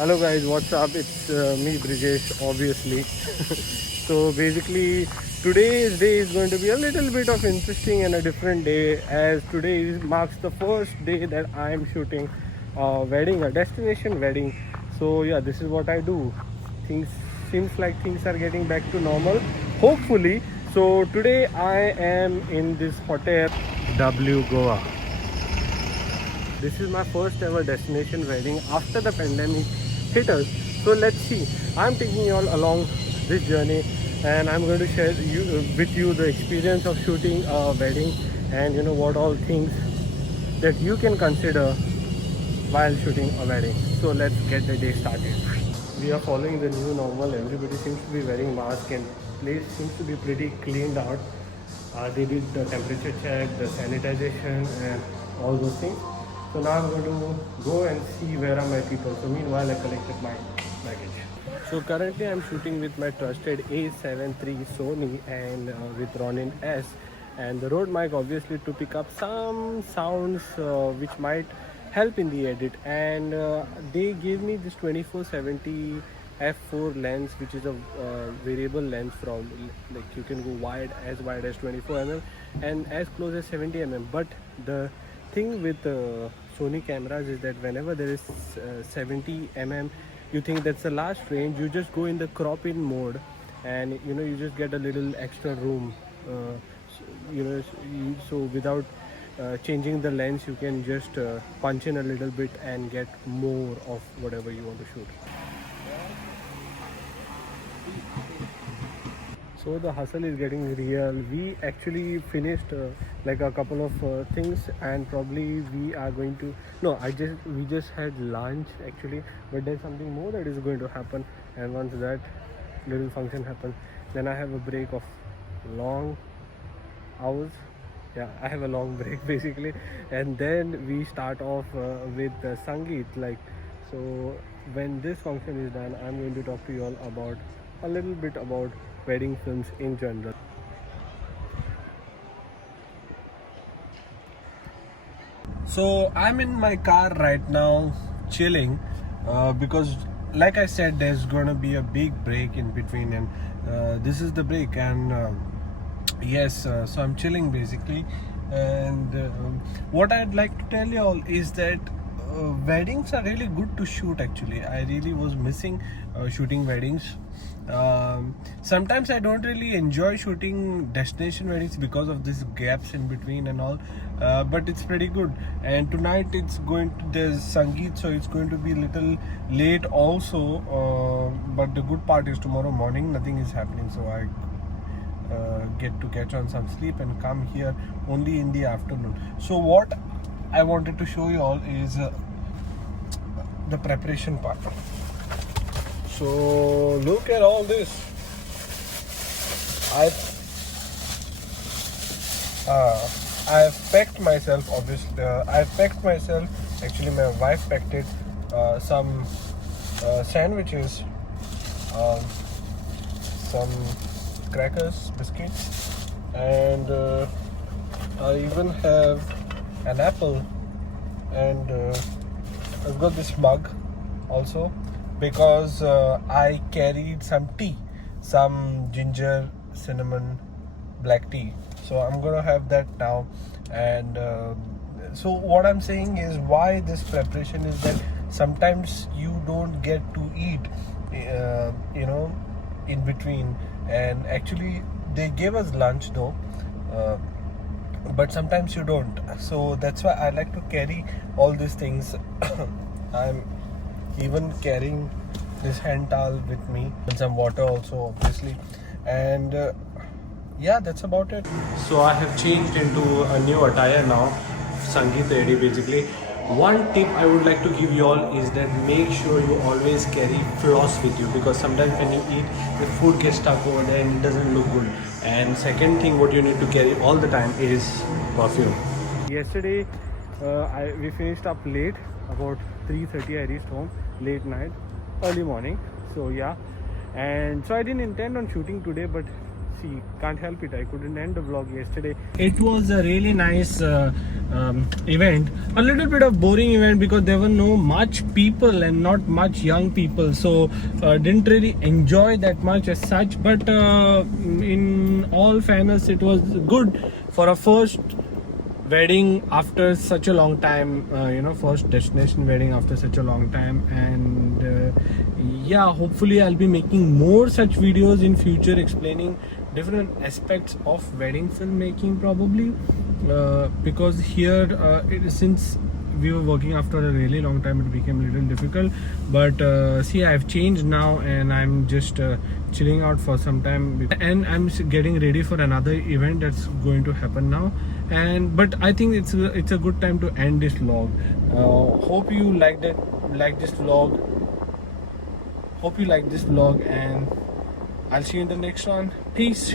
Hello guys, what's up? It's me Brijesh, obviously. So basically today's day is going to be a little bit of interesting and a different day, as marks the first day that I am shooting a wedding, a destination wedding. So yeah, this is what I do. Things seems like things are getting back to normal, hopefully. So today I am in this hotel W Goa. This is my first ever destination wedding after the pandemic hit us. So let's see. I'm taking you all along this journey, and I'm going to share with you the experience of shooting a wedding, and what all things that you can consider while shooting a wedding. So let's get the day started. We are following the new normal. Everybody seems to be wearing masks, and place seems to be pretty cleaned out. They did the temperature check, the sanitization, and all those things. So now I'm going to go and see where are my people. So meanwhile, I collected my baggage. So currently I'm shooting with my trusted A7 III Sony and with Ronin S, and the Rode mic obviously to pick up some sounds which might help in the edit. And they gave me this 2470 f4 lens, which is a variable lens from, like, you can go wide as 24 mm and as close as 70 mm. But the thing with Sony cameras is that whenever there is 70 mm, you think that's the last range, you just go in the crop in mode, and you just get a little extra room. So without changing the lens, you can just punch in a little bit and get more of whatever you want to shoot. So the hustle is getting real. We actually finished like a couple of things, and probably we are going to, no, we just had lunch actually, but there's something more that is going to happen. And once that little function happens, then I have a break of long hours. Yeah, I have a long break basically, and then we start off with Sangeet. Like, so when this function is done, I'm going to talk to you all about a little bit about wedding films in general. So I'm in my car right now, chilling, because, like I said, there's gonna be a big break in between, and this is the break. And yes, so I'm chilling basically. And what I'd like to tell you all is that weddings are really good to shoot. Actually, I really was missing shooting weddings. Sometimes I don't really enjoy shooting destination weddings because of these gaps in between and all, but it's pretty good. And tonight there's Sangeet, so it's going to be a little late also, but the good part is tomorrow morning nothing is happening, so I get to catch on some sleep and come here only in the afternoon. So what I wanted to show you all is the preparation part. So look at all this. I've packed myself, obviously. I've packed myself, actually my wife packed it, some sandwiches, some crackers, biscuits, and I even have an apple, and I've got this mug also, because I carried some tea, some ginger, cinnamon, black tea. So I'm gonna have that now. And so what I'm saying is, why this preparation is that sometimes you don't get to eat, in between. And actually, they gave us lunch though. But sometimes you don't, so that's why I like to carry all these things. I'm even carrying this hand towel with me, and some water also, obviously. And yeah, that's about it. So I have changed into a new attire now, Sangeet ready basically. One tip I would like to give you all is that make sure you always carry floss with you, because sometimes when you eat, the food gets stuck over there and it doesn't look good. And second thing what you need to carry all the time is perfume. Yesterday we finished up late, about 3:30 I reached home, late night, early morning. So yeah, and so I didn't intend on shooting today, but see, can't help it. I couldn't end the vlog yesterday. It was a really nice event. A little bit of boring event because there were no much people and not much young people. So didn't really enjoy that much as such. But in all fairness, it was good for a first wedding after such a long time, first destination wedding after such a long time. And yeah, hopefully I'll be making more such videos in future explaining different aspects of wedding filmmaking, probably because here since we were working after a really long time, it became a little difficult. But see, I've changed now and I'm just chilling out for some time, and I'm getting ready for another event that's going to happen now. But I think it's a good time to end this vlog. Hope you like this vlog. Hope you like this vlog, and I'll see you in the next one. Peace.